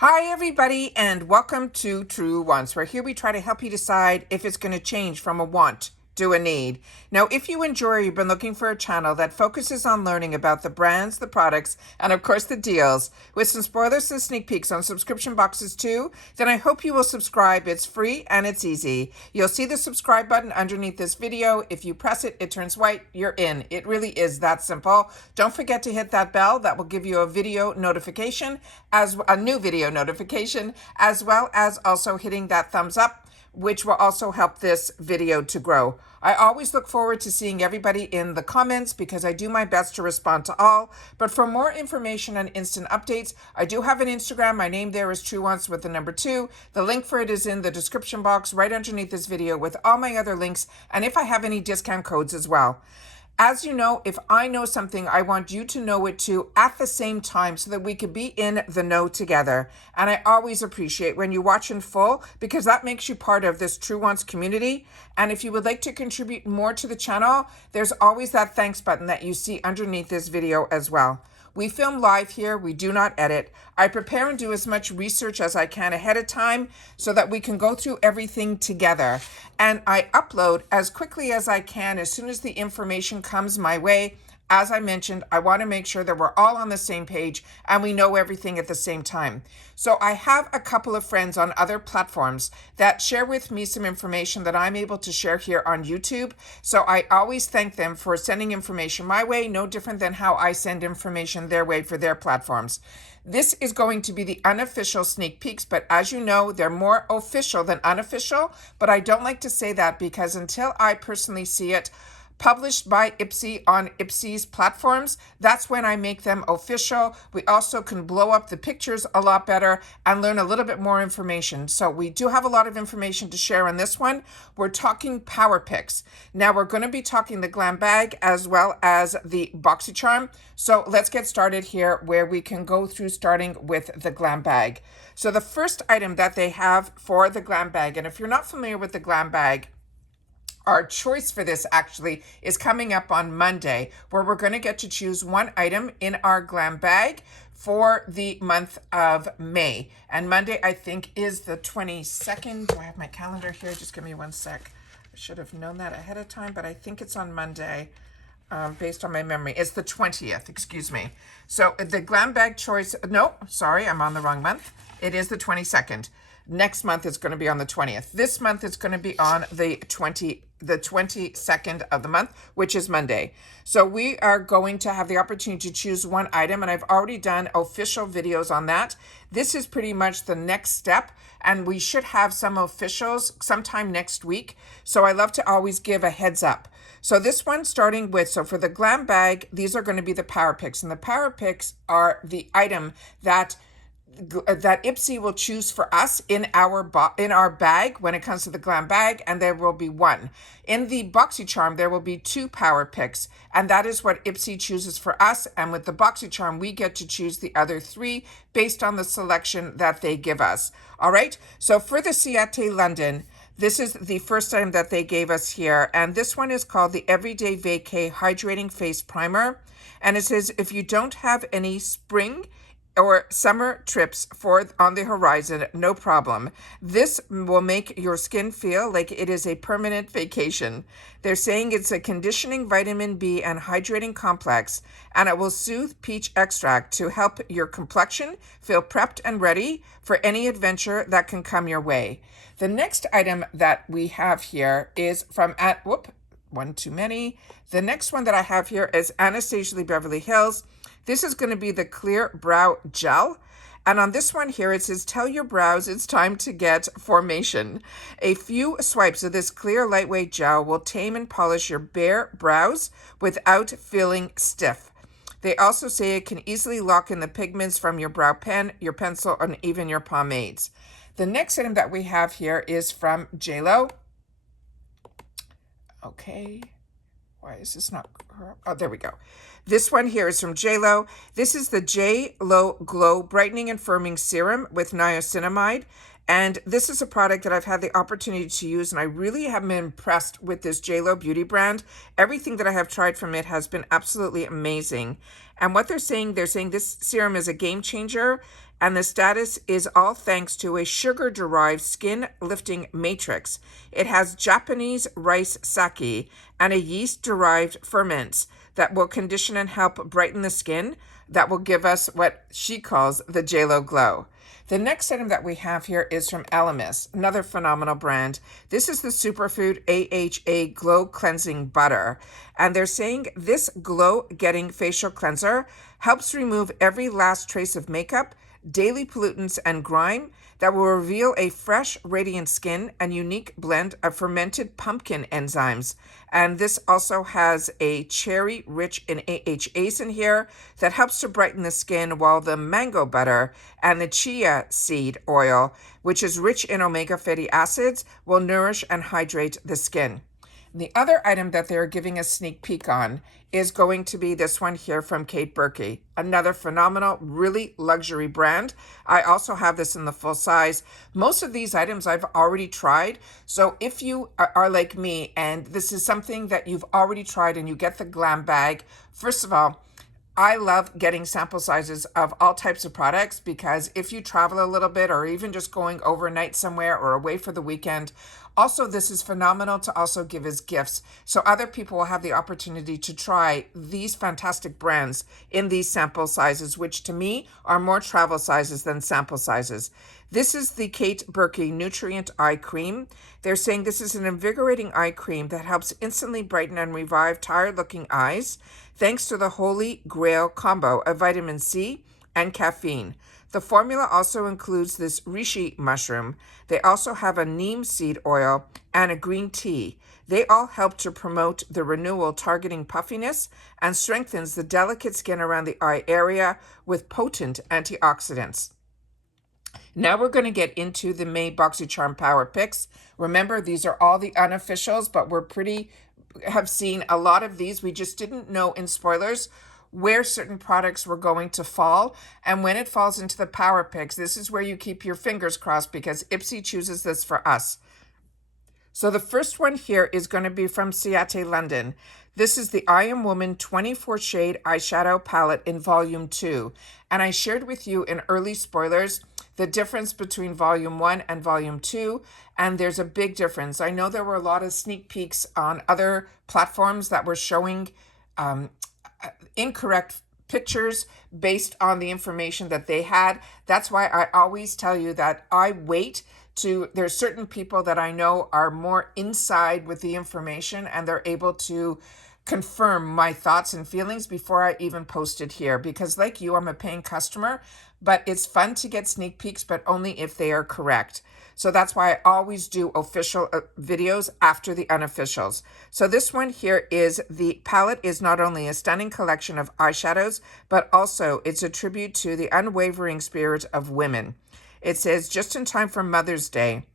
Hi everybody and welcome to Truewants, where here we try to help you decide if it's going to change from a want to a need. Now, if you enjoy or you've been looking for a channel that focuses on learning about the brands, the products, and of course the deals, with some spoilers and sneak peeks on subscription boxes too, then I hope you will subscribe. It's free and it's easy. You'll see the subscribe button underneath this video. If you press it, it turns white, you're in. It really is that simple. Don't forget to hit that bell. That will give you a video notification, as a new video notification, as well as also hitting that thumbs up, which will also help this video to grow. I always look forward to seeing everybody in the comments because I do my best to respond to all. But for more information and instant updates, I do have an Instagram. My name there is Truewants with the number 2. The link for it is in the description box right underneath this video with all my other links, and if I have any discount codes as well. As you know, if I know something, I want you to know it too at the same time so that we could be in the know together. And I always appreciate when you watch in full because that makes you part of this Truewants community. And if you would like to contribute more to the channel, there's always that thanks button that you see underneath this video as well. We film live here. We do not edit. I prepare and do as much research as I can ahead of time so that we can go through everything together. And I upload as quickly as I can as soon as the information comes my way. As I mentioned, I want to make sure that we're all on the same page and we know everything at the same time. So I have a couple of friends on other platforms that share with me some information that I'm able to share here on YouTube. So I always thank them for sending information my way, no different than how I send information their way for their platforms. This is going to be the unofficial sneak peeks, but as you know, they're more official than unofficial. But I don't like to say that because until I personally see it published by IPSY on IPSY's platforms, that's when I make them official. We also can blow up the pictures a lot better and learn a little bit more information. So we do have a lot of information to share on this one. We're talking power picks. Now we're going to be talking the Glam Bag as well as the Boxycharm. So let's get started here where we can go through starting with the Glam Bag. So the first item that they have for the Glam Bag, and if you're not familiar with the Glam Bag, our choice for this actually is coming up on Monday, where we're going to get to choose one item in our Glam Bag for the month of May. And Monday, I think, is the 22nd. Do I have my calendar here? Just give me one sec. I should have known that ahead of time, but I think it's on Monday. Based on my memory. It's the 20th, excuse me. So the Glam Bag choice, no, sorry, I'm on the wrong month. It is the 22nd. Next month is going to be on the 20th. This month is going to be on the 22nd of the month, which is Monday. So we are going to have the opportunity to choose one item, and I've already done official videos on that. This is pretty much the next step, and we should have some officials sometime next week. So I love to always give a heads up. So this one starting with, so for the Glam Bag, these are going to be the power picks, and the power picks are the item that IPSY will choose for us in our bag when it comes to the Glam Bag, and there will be one. In the Boxycharm, there will be 2 power picks, and that is what IPSY chooses for us. And with the Boxycharm, we get to choose the other 3 based on the selection that they give us. All right. So for the Ciate London, this is the first item that they gave us here, and this one is called the Everyday Vacay Hydrating Face Primer. And it says if you don't have any spring or summer trips on the horizon, no problem. This will make your skin feel like it is a permanent vacation. They're saying it's a conditioning vitamin B and hydrating complex, and it will soothe peach extract to help your complexion feel prepped and ready for any adventure that can come your way. The next item that we have here is from one too many. The next one that I have here is Anastasia Beverly Hills. This is going to be the Clear Brow Gel. And on this one here, it says, tell your brows it's time to get formation. A few swipes of this clear, lightweight gel will tame and polish your bare brows without feeling stiff. They also say it can easily lock in the pigments from your brow pen, your pencil, and even your pomades. The next item that we have here is from JLo. Okay. Why is this not? Oh, there we go. This one here is from JLo. This is the JLo Glow Brightening and Firming Serum with niacinamide. And this is a product that I've had the opportunity to use, and I really have been impressed with this JLo Beauty brand. Everything that I have tried from it has been absolutely amazing. And what they're saying this serum is a game changer, and the status is all thanks to a sugar-derived skin-lifting matrix. It has Japanese rice sake and a yeast-derived ferment that will condition and help brighten the skin, that will give us what she calls the JLo glow. The next item that we have here is from Elemis, another phenomenal brand. This is the Superfood AHA Glow Cleansing Butter. And they're saying this glow-getting facial cleanser helps remove every last trace of makeup, daily pollutants, and grime that will reveal a fresh, radiant skin and unique blend of fermented pumpkin enzymes. And this also has a cherry rich in AHAs in here that helps to brighten the skin, while the mango butter and the chia seed oil, which is rich in omega fatty acids, will nourish and hydrate the skin. The other item that they're giving a sneak peek on is going to be this one here from Kate Berkey, another phenomenal, really luxury brand. I also have this in the full size. Most of these items I've already tried. So if you are like me and this is something that you've already tried and you get the Glam Bag, first of all, I love getting sample sizes of all types of products, because if you travel a little bit or even just going overnight somewhere or away for the weekend, also this is phenomenal to also give as gifts. So other people will have the opportunity to try these fantastic brands in these sample sizes, which to me are more travel sizes than sample sizes. This is the Kate Berkey Nutrient Eye Cream. They're saying this is an invigorating eye cream that helps instantly brighten and revive tired-looking eyes, thanks to the Holy Grail combo of vitamin C and caffeine. The formula also includes this reishi mushroom. They also have a neem seed oil and a green tea. They all help to promote the renewal, targeting puffiness, and strengthens the delicate skin around the eye area with potent antioxidants. Now we're going to get into the May Boxycharm Power Picks. Remember, these are all the unofficials, but have seen a lot of these. We just didn't know in spoilers where certain products were going to fall. And when it falls into the Power Picks, this is where you keep your fingers crossed, because IPSY chooses this for us. So the first one here is going to be from Ciate London. This is the I Am Woman 24 Shade Eyeshadow Palette in Volume 2. And I shared with you in early spoilers the difference between Volume 1 and Volume 2, and there's a big difference. I know there were a lot of sneak peeks on other platforms that were showing incorrect pictures based on the information that they had. That's why I always tell you that I wait to, there's certain people that I know are more inside with the information and they're able to confirm my thoughts and feelings before I even post it here, because like you, I'm a paying customer, but it's fun to get sneak peeks, but only if they are correct. So that's why I always do official videos after the unofficials. So this one here is, the palette is not only a stunning collection of eyeshadows, but also it's a tribute to the unwavering spirit of women. It says, just in time for Mother's Day.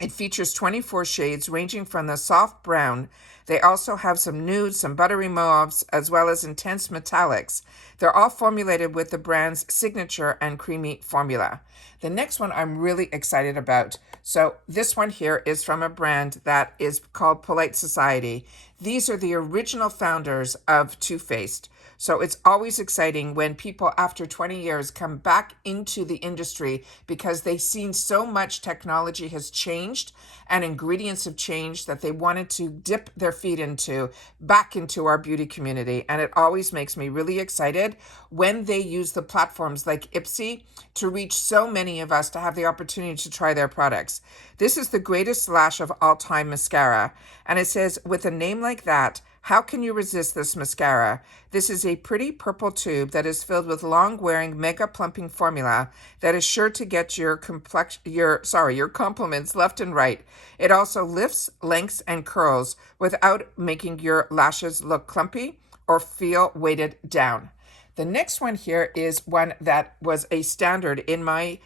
It features 24 shades ranging from the soft brown. They also have some nudes, some buttery mauves, as well as intense metallics. They're all formulated with the brand's signature and creamy formula. The next one I'm really excited about. So this one here is from a brand that is called Polite Society. These are the original founders of Too Faced. So it's always exciting when people after 20 years come back into the industry, because they've seen so much technology has changed and ingredients have changed that they wanted to dip their feet back into our beauty community. And it always makes me really excited when they use the platforms like IPSY to reach so many of us to have the opportunity to try their products. This is the greatest lash of all time mascara. And it says, with a name like that, how can you resist this mascara? This is a pretty purple tube that is filled with long-wearing mega plumping formula that is sure to get your compliments left and right. It also lifts, lengths, and curls without making your lashes look clumpy or feel weighted down. The next one here is one that was a standard in my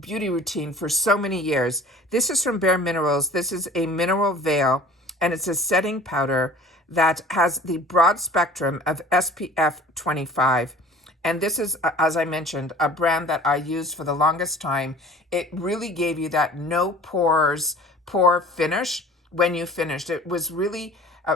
beauty routine for so many years. This is from Bare Minerals. This is a mineral veil, and it's a setting powder that has the broad spectrum of SPF 25. And this is, as I mentioned, a brand that I used for the longest time. It really gave you that no pores, pore finish when you finished. It was really,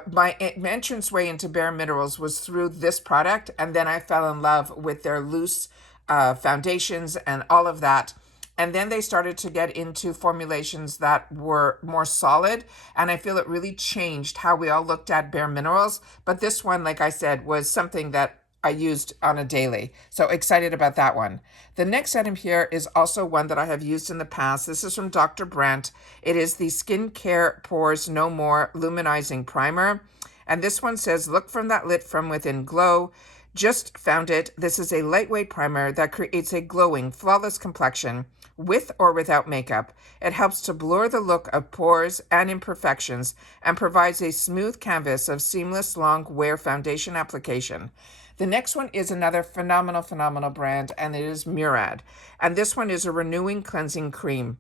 my entranceway into Bare Minerals was through this product. And then I fell in love with their loose foundations and all of that. And then they started to get into formulations that were more solid. And I feel it really changed how we all looked at Bare Minerals. But this one, like I said, was something that I used on a daily. So excited about that one. The next item here is also one that I have used in the past. This is from Dr. Brandt. It is the Skincare Pores No More Luminizing Primer. And this one says, look from that lit from within glow. Just found it. This is a lightweight primer that creates a glowing, flawless complexion with or without makeup. It helps to blur the look of pores and imperfections and provides a smooth canvas of seamless long wear foundation application. The next one is another phenomenal brand, and it is Murad. And this one is a renewing cleansing cream.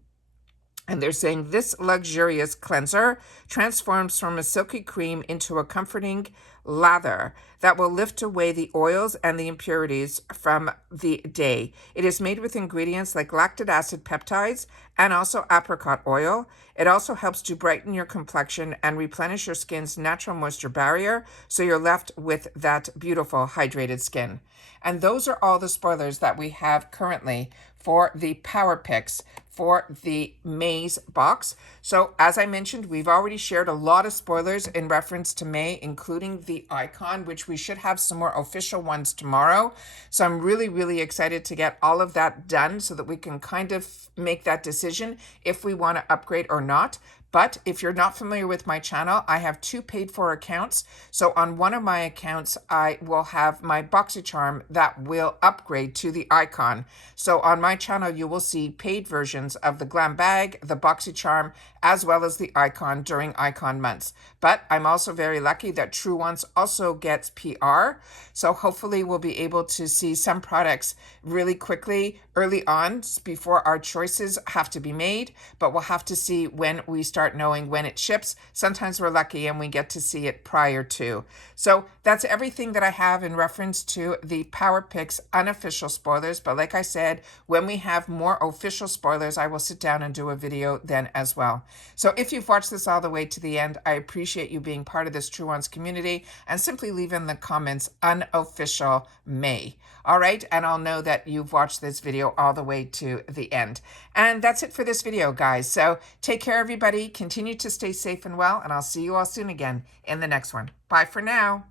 And they're saying this luxurious cleanser transforms from a silky cream into a comforting lather that will lift away the oils and the impurities from the day. It is made with ingredients like lactic acid peptides and also apricot oil. It also helps to brighten your complexion and replenish your skin's natural moisture barrier, so you're left with that beautiful hydrated skin. And those are all the spoilers that we have currently for the Power Picks for the May's box. So as I mentioned, we've already shared a lot of spoilers in reference to May, including the icon, which we should have some more official ones tomorrow. So I'm really excited to get all of that done so that we can kind of make that decision if we want to upgrade or not. But if you're not familiar with my channel, I have 2 paid for accounts. So on one of my accounts, I will have my Boxycharm that will upgrade to the icon. So on my channel, you will see paid versions of the Glam Bag, the Boxycharm, as well as the icon during icon months. But I'm also very lucky that Truewants also gets PR. So hopefully we'll be able to see some products really quickly early on before our choices have to be made. But we'll have to see when we start knowing when it ships. Sometimes we're lucky and we get to see it prior to. So that's everything that I have in reference to the Power Picks unofficial spoilers. But like I said, when we have more official spoilers, I will sit down and do a video then as well. So if you've watched this all the way to the end, I appreciate you being part of this Truewants community, and simply leave in the comments unofficial May. All right, and I'll know that you've watched this video all the way to the end. And that's it for this video, guys. So take care, everybody. Continue to stay safe and well, and I'll see you all soon again in the next one. Bye for now.